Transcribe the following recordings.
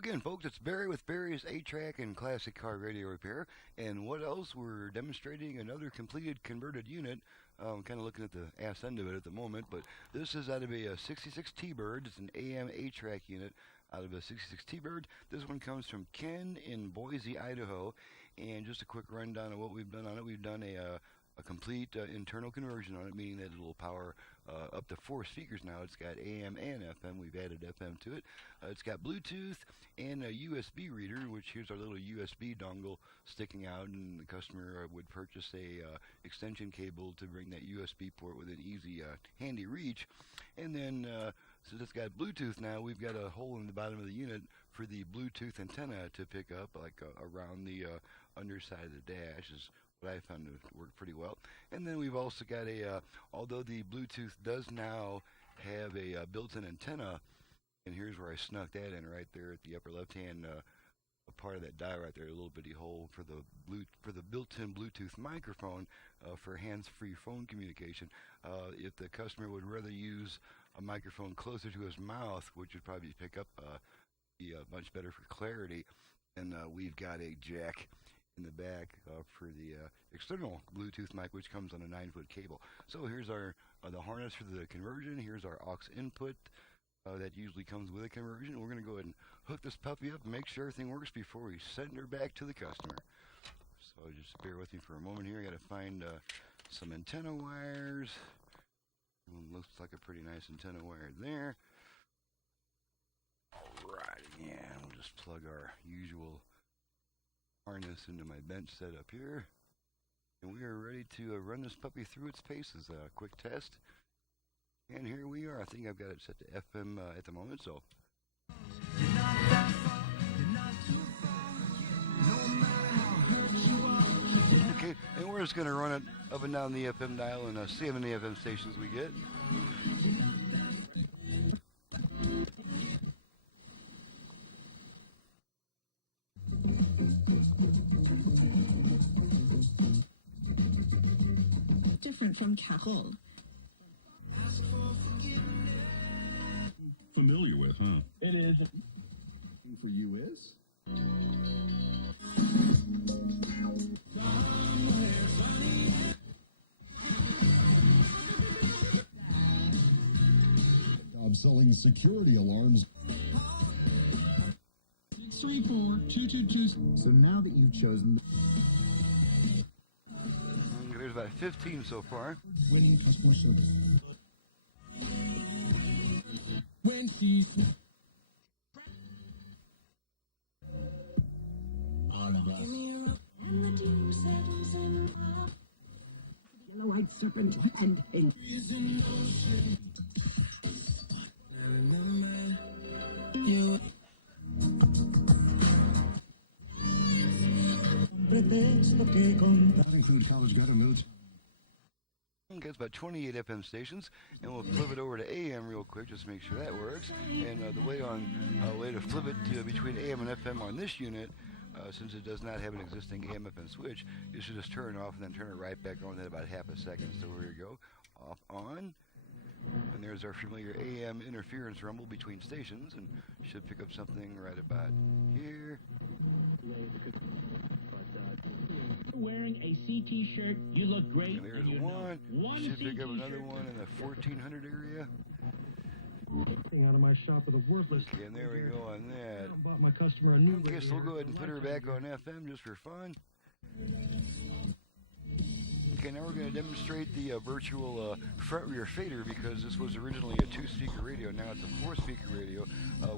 again, folks, it's Barry with Barry's 8-track and classic car radio repair. And what else? We're demonstrating another completed converted unit. Kind of looking at the ass end of it at the moment, but this is out of a 66 T-Bird. It's an AM 8-track unit out of a 66 T-Bird. This one comes from Ken in Boise, Idaho. And just a quick rundown of what we've done on it. We've done a complete internal conversion on it, meaning that it will power up to 4 speakers now. It's got AM and FM. We've added FM to it. It's got Bluetooth and a USB reader, which here's our little USB dongle sticking out, and the customer would purchase a extension cable to bring that USB port with an easy, handy reach. And then, since it's got Bluetooth now, we've got a hole in the bottom of the unit for the Bluetooth antenna to pick up, like around the underside of the dash is what I found to work pretty well. And then we've also got although the Bluetooth does now have a built-in antenna, and here's where I snuck that in right there at the upper left-hand part of that dial right there, a little bitty hole for the built-in Bluetooth microphone for hands-free phone communication. If the customer would rather use a microphone closer to his mouth, which would probably pick up be much better for clarity, and we've got a jack in the back for the external Bluetooth mic, which comes on a 9-foot cable. So here's our the harness for the conversion. Here's our aux input that usually comes with a conversion. We're going to go ahead and hook this puppy up and make sure everything works before we send her back to the customer. So just bear with me for a moment here. I got to find some antenna wires. Looks like a pretty nice antenna wire there. Alright, yeah, we'll just plug our usual harness into my bench setup here, and we are ready to run this puppy through its paces. Quick test, and here we are. I think I've got it set to FM at the moment, so okay, and we're just going to run it up and down the FM dial and see how many FM stations we get. From Carole. Familiar with, huh? It is. For you is? Job selling security alarms. 634-222. So now that you've chosen. There's about 15 so far. Winning customer service. When she's yellow-eyed serpent and pink. That includes college Guadalupe. Okay, it's about 28 FM stations, and we'll flip it over to AM real quick just to make sure that works. And the way to flip it to between AM and FM on this unit, since it does not have an existing AM FM switch, you should just turn it off and then turn it right back on in about half a second. So here you go, off, on. And there's our familiar AM interference rumble between stations, and should pick up something right about here. Wearing a CT shirt, you look great. And there's one. Should pick up another one in the 1400 area. Thing out of my shop with a worthless. Okay, and there we go on that. I bought my customer a new. Okay, so we'll go ahead and put her back on FM just for fun. Okay, now we're going to demonstrate the virtual front-rear fader, because this was originally a 2-speaker radio. Now it's a 4-speaker radio.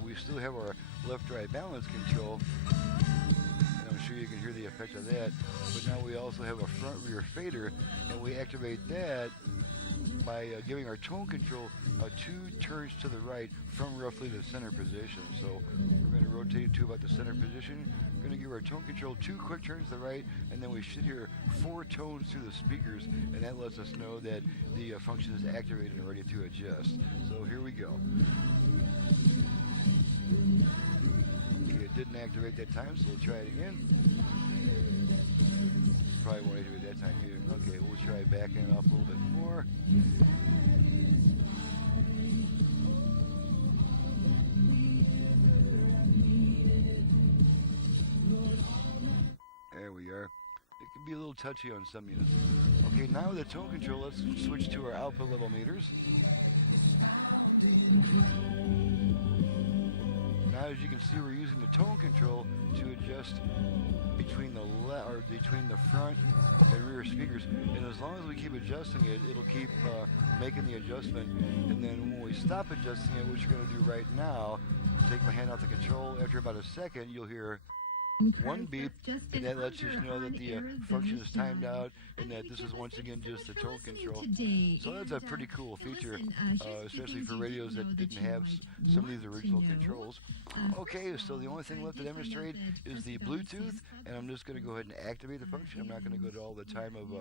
We still have our left-right balance control. And I'm sure you can hear the effect of that. But now we also have a front-rear fader, and we activate that by giving our tone control 2 turns to the right from roughly the center position. So we're going to rotate it to about the center position. We're going to give our tone control 2 quick turns to the right, and then we should hear 4 tones through the speakers, and that lets us know that the function is activated and ready to adjust. So here we go. Okay, it didn't activate that time, so we'll try it again. Probably won't activate that time either. Okay, we'll try backing it up a little bit more. little touchy on some units. Okay, now with the tone control, let's switch to our output level meters. Now, as you can see, we're using the tone control to adjust between the between the front and rear speakers. And as long as we keep adjusting it, it'll keep making the adjustment. And then when we stop adjusting it, which you're going to do right now, take my hand off the control. After about a second, you'll hear one beep, and that lets us know that the function is timed out and that this is once again just the tone control. So that's a pretty cool feature, especially for radios that didn't have some of these original controls. Okay, so the only thing left to demonstrate is the Bluetooth, and I'm just going to go ahead and activate the function. I'm not going to go to all the time of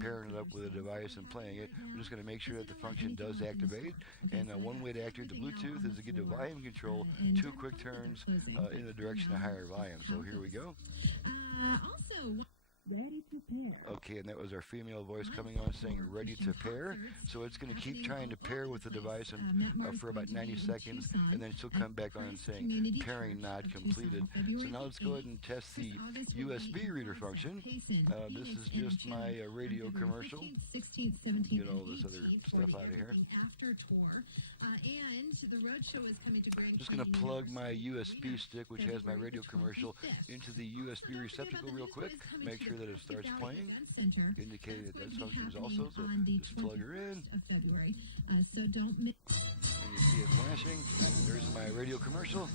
pairing it up with a device and playing it. I'm just going to make sure that the function does activate, and one way to activate the Bluetooth is to get the volume control 2 quick turns in the direction of higher volume. So here we go. Also, ready to pair. Okay, and that was our female voice coming on saying ready to pair. So it's going to keep trying to pair with the device and, for about 90 seconds, and then she'll come back on and saying pairing not completed. So now let's go ahead and test the USB reader function. This is just my radio commercial. Get all this other stuff out of here. I'm just going to plug my USB stick, which has my radio commercial, into the USB receptacle real quick. Make sure that it starts playing, indicating that that functions also. So just plug her in. So don't miss. And you see it flashing. There's my radio commercial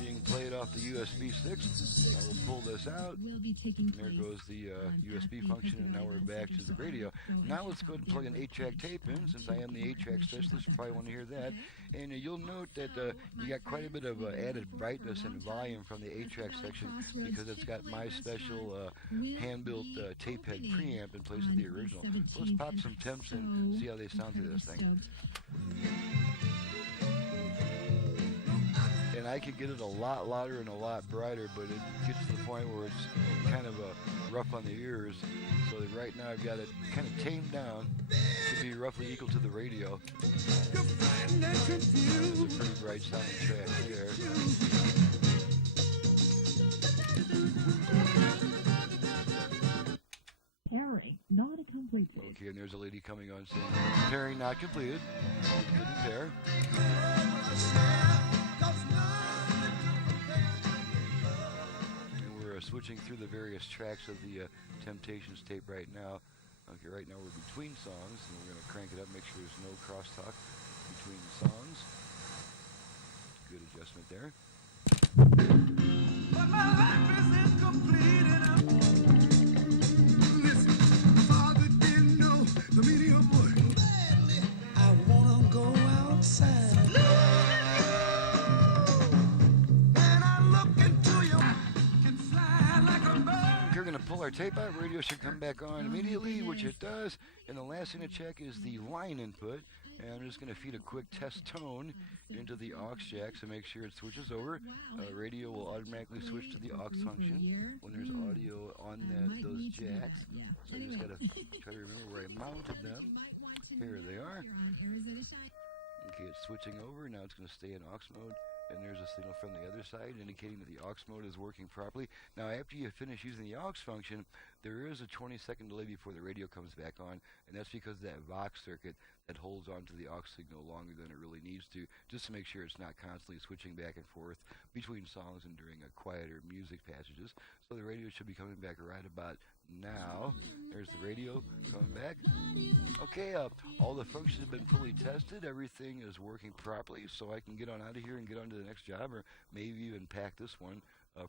being played off the USB sticks. I will pull this out. There goes the USB function, and now we're back to the radio. Now let's go ahead and plug an 8-track tape in. Since I am the 8-track specialist, you probably want to hear that. And you'll note that you got quite a bit of added brightness and volume from the 8-track section because it's got my special hand-built tape head preamp in place of the original. So let's pop some temps and see how they sound through this thing. And I could get it a lot louder and a lot brighter, but it gets to the point where it's kind of rough on the ears. So that right now I've got it kind of tamed down to be roughly equal to the radio. There's a pretty bright sounding track there. Pairing not completed. Okay, and there's a lady coming on saying pairing not completed. Didn't pair. And we're switching through the various tracks of the Temptations tape right now. Okay, right now we're between songs, and we're going to crank it up, make sure there's no crosstalk between songs. Good adjustment there. But my life is incomplete listen, Father didn't know the meaning of work. I wanna go outside. When I look into your can fly like a bird. We're going to pull our tape out. Radio should come back on immediately, which it does. And the last thing to check is the line input. And I'm just going to feed a quick test tone into the aux jack to make sure it switches over. Radio will automatically switch to the aux function when there's audio on those jacks. So I just got to try to remember where I mounted them. Here they are. Okay, it's switching over. Now it's going to stay in aux mode. And there's a signal from the other side indicating that the aux mode is working properly. Now, after you finish using the aux function, there is a 20-second delay before the radio comes back on, and that's because of that Vox circuit that holds on to the aux signal longer than it really needs to, just to make sure it's not constantly switching back and forth between songs and during quieter music passages. So the radio should be coming back right about now. There's the radio coming back. Okay, all the functions have been fully tested. Everything is working properly, so I can get on out of here and get on to the next job, or maybe even pack this one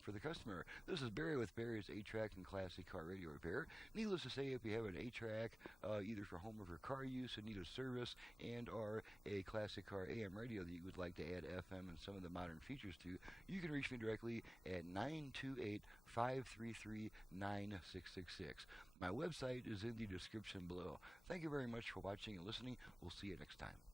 for the customer. This is Barry with Barry's 8-track and classic car radio repair. Needless to say, if you have an 8-track, either for home or for car use and need a service and or a classic car AM radio that you would like to add FM and some of the modern features to, you can reach me directly at 928-533-9666. My website is in the description below. Thank you very much for watching and listening. We'll see you next time.